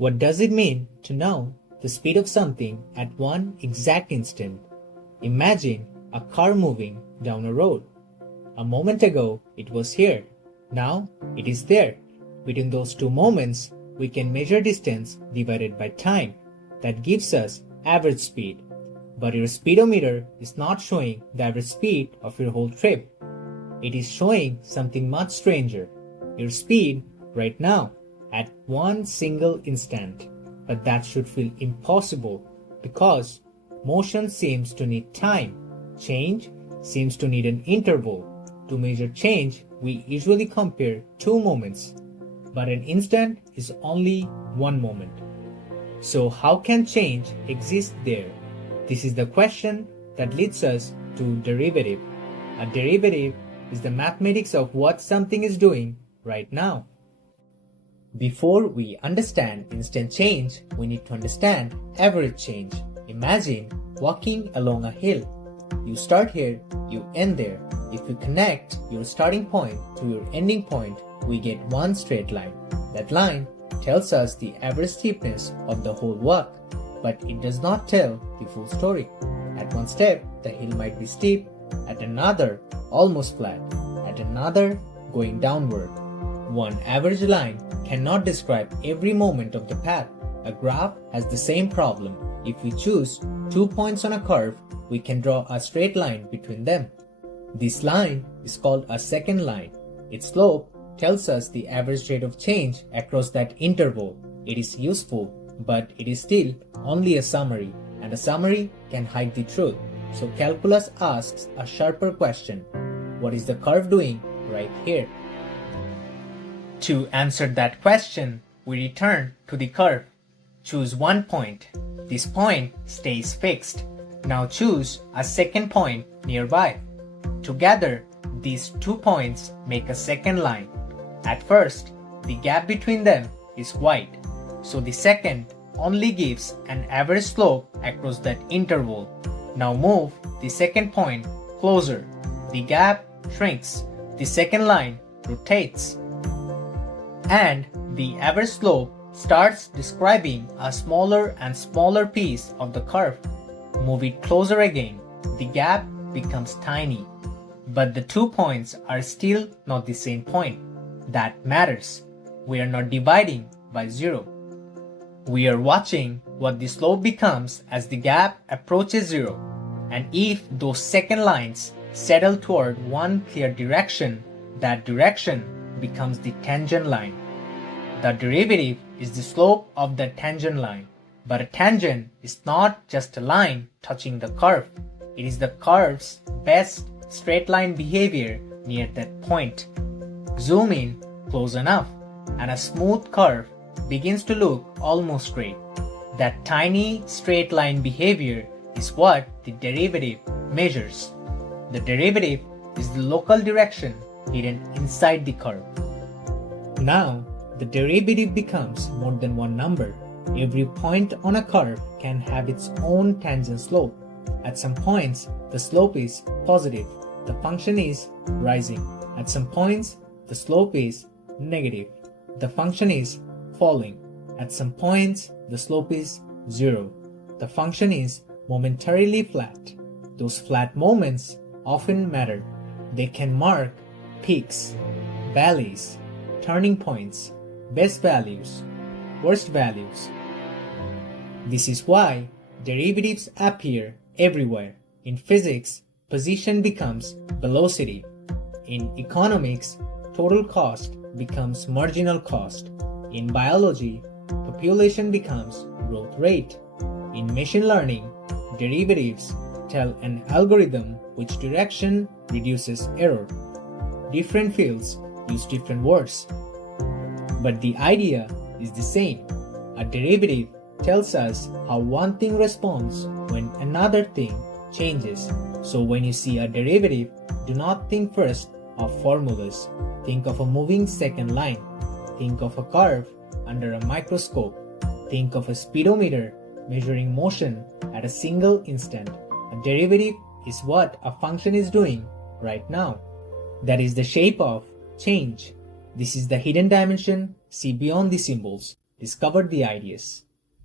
What does it mean to know the speed of something at one exact instant? Imagine a car moving down a road. A moment ago, it was here. Now, it is there. Between those two moments, we can measure distance divided by time. That gives us average speed. But your speedometer is not showing the average speed of your whole trip. It is showing something much stranger. Your speed right now at one single instant. But that should feel impossible because motion seems to need time. Change seems to need an interval. To measure change, we usually compare two moments. But an instant is only one moment. So how can change exist there? This is the question that leads us to derivative. A derivative is the mathematics of what something is doing right now. Before we understand instant change, we need to understand average change. Imagine walking along a hill. You start here, you end there. If you connect your starting point to your ending point, we get one straight line. That line tells us the average steepness of the whole walk, but it does not tell the full story. At one step, the hill might be steep, at another, almost flat, at another, going downward. One average line cannot describe every moment of the path. A graph has the same problem. If we choose 2 points on a curve, we can draw a straight line between them. This line is called a secant line. Its slope tells us the average rate of change across that interval. It is useful, but it is still only a summary, and a summary can hide the truth. So calculus asks a sharper question. What is the curve doing right here? To answer that question, we return to the curve. Choose one point. This point stays fixed. Now choose a second point nearby. Together, these 2 points make a second line. At first, the gap between them is wide, so the secant only gives an average slope across that interval. Now move the second point closer. The gap shrinks, the second line rotates, and the average slope starts describing a smaller and smaller piece of the curve. Move it closer again. The gap becomes tiny, but the 2 points are still not the same point. That matters. We are not dividing by 0. We are watching what the slope becomes as the gap approaches 0. And if those secant lines settle toward one clear direction, that direction becomes the tangent line. The derivative is the slope of the tangent line. But a tangent is not just a line touching the curve. It is the curve's best straight line behavior near that point. Zoom in close enough, and a smooth curve begins to look almost straight. That tiny straight line behavior is what the derivative measures. The derivative is the local direction hidden inside the curve. Now, the derivative becomes more than one number. Every point on a curve can have its own tangent slope. At some points, the slope is positive. The function is rising. At some points, the slope is negative. The function is falling. At some points, the slope is 0. The function is momentarily flat. Those flat moments often matter. They can mark peaks, valleys, turning points, best values, worst values. This is why derivatives appear everywhere. In physics, position becomes velocity. In economics, total cost becomes marginal cost. In biology, population becomes growth rate. In machine learning, derivatives tell an algorithm which direction reduces error. Different fields use different words, but the idea is the same. A derivative tells us how one thing responds when another thing changes. So when you see a derivative, do not think first of formulas. Think of a moving secant line. Think of a curve under a microscope. Think of a speedometer measuring motion at a single instant. A derivative is what a function is doing right now. That is the shape of change. This is the hidden dimension. See beyond the symbols. discovered the ideas.